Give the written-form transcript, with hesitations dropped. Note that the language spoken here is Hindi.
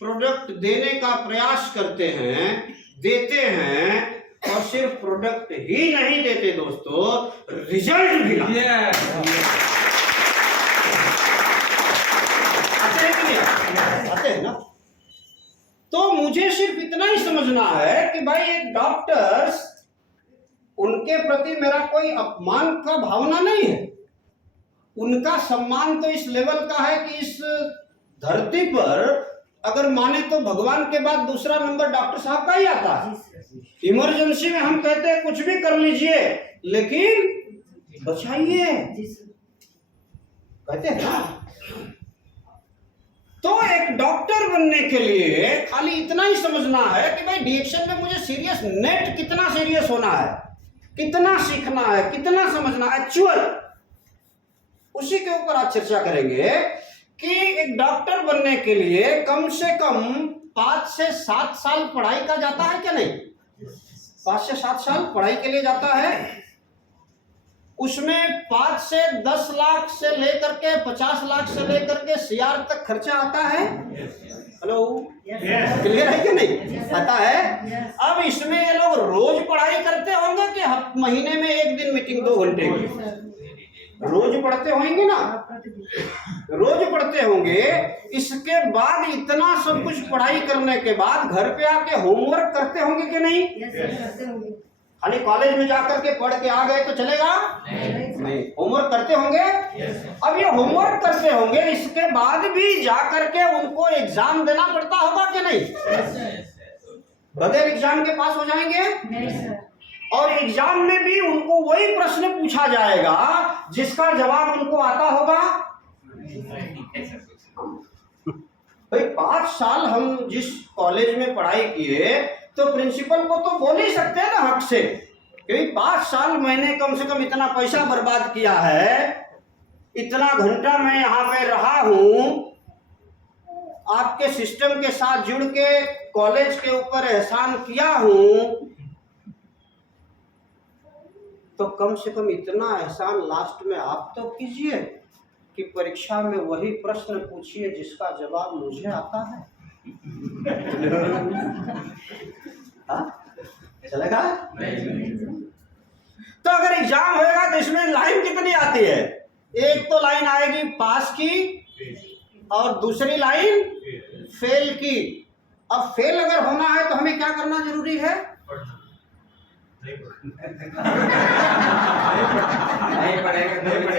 प्रोडक्ट देने का प्रयास करते हैं, देते हैं, और सिर्फ प्रोडक्ट ही नहीं देते दोस्तों, रिजल्ट भी लाते हैं। आते हैं कि नहीं? आते हैं ना। तो मुझे सिर्फ इतना ही समझना है कि भाई एक डॉक्टर्स, उनके प्रति मेरा कोई अपमान का भावना नहीं है। उनका सम्मान तो इस लेवल का है कि इस धरती पर अगर माने तो भगवान के बाद दूसरा नंबर डॉक्टर साहब का ही आता है। इमरजेंसी में हम कहते हैं कुछ भी कर लीजिए लेकिन बचाइए, कहते हैं ना। तो एक डॉक्टर बनने के लिए खाली इतना ही समझना है कि भाई डीएक्शन में मुझे सीरियस, नेट कितना सीरियस होना है, कितना सीखना है, कितना समझना एक्चुअल, उसी के ऊपर आज चर्चा करेंगे कि एक डॉक्टर बनने के लिए कम से कम 5 से 7 साल पढ़ाई का जाता है क्या नहीं? 5 से 7 साल पढ़ाई के लिए जाता है। उसमें 5 से 10 लाख से लेकर के 50 लाख से लेकर के CR तक खर्चा आता है। हेलो, क्लियर है कि नहीं? आता है। अब इसमें ये लोग रोज पढ़ाई करते होंगे कि महीने में एक दिन मीटिंग 2 घंटे की? रोज पढ़ते होंगे ना, रोज पढ़ते होंगे। इसके बाद इतना सब कुछ पढ़ाई करने के बाद घर पे आके होमवर्क करते होंगे कि नहीं? खाली कॉलेज में जाकर के पढ़ के आ गए तो चलेगा? नहीं, होमवर्क करते होंगे। अब ये होमवर्क करते होंगे, इसके बाद भी जाकर के उनको एग्जाम देना पड़ता होगा कि नहीं? बगैर एग्जाम के पास हो जाएंगे? नहीं सर। और एग्जाम में भी उनको वही प्रश्न पूछा जाएगा जिसका जवाब उनको आता होगा? भाई 5 साल हम जिस कॉलेज में पढ़ाई किए तो प्रिंसिपल को तो बोल ही सकते हैं ना हक से कि 5 साल मैंने कम से कम इतना पैसा बर्बाद किया है, इतना घंटा मैं यहाँ पे रहा हूँ, आपके सिस्टम के साथ जुड़ के कॉलेज के ऊपर एहसान किया हूँ, तो कम से कम इतना एहसान लास्ट में आप तो कीजिए कि परीक्षा में वही प्रश्न पूछिए जिसका जवाब मुझे आता है। चलेगा? तो अगर एग्जाम होएगा तो इसमें लाइन कितनी आती है? एक तो लाइन आएगी पास की और दूसरी लाइन फेल की। अब फेल अगर होना है तो हमें क्या करना जरूरी है? नहीं पढ़ेगा।